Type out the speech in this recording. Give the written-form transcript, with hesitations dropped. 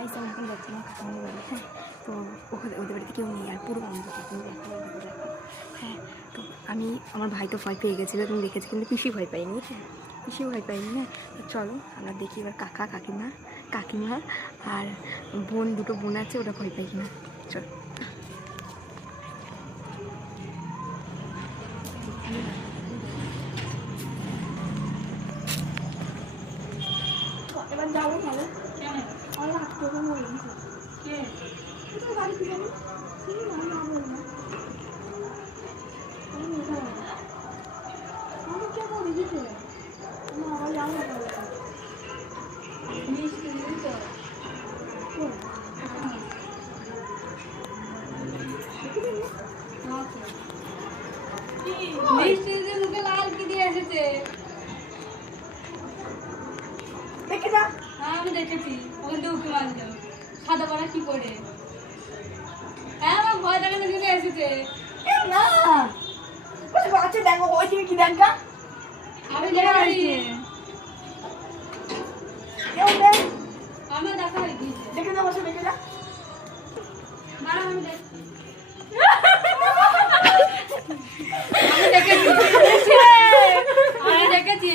Guys আমি এখন যাচ্ছি না কাকামার বাড়ি। হ্যাঁ, তো ওদের বাড়িতে কেউ নেই আর পুরো অন্ধকার, তুমি দেখো দেখো। হ্যাঁ, তো আমি আমার ভাই তো ভয় পেয়ে গেছিলো, তুমি দেখেছি, কিন্তু পিসি ভয় পাইনি। হ্যাঁ, পিসি ভয় পাইনি। হ্যাঁ, তো চলো আমরা দেখি এবার কাকা কাকিমা আর বোন, দুটো বোন আছে, ওরা ভয় পাই কিনা। চলো। এবার যাবো তাহলে। আমার হাত থেকে মরে গেছে। কে বাড়ি ফিরে আমি কে করে দিতে আমার যাবো না। মুখে লাল কি দিয়ে এসেছে দেখে যা। হ্যাঁ আমি দেখেছি, ওখান থেকে উঠে মারলো সাদা পড়া কি করে। হ্যাঁ আমার ভয় দেখানোর জন্য এসেছে। না বাচ্চা দেখো ওই দিকে কি দেখা আমি দেখেছি, আমার দেখা হয়ে গিয়েছে। দেখে যা, বসে দেখে যা। দাঁড়া আমি দেখেছি, আমি দেখেছি।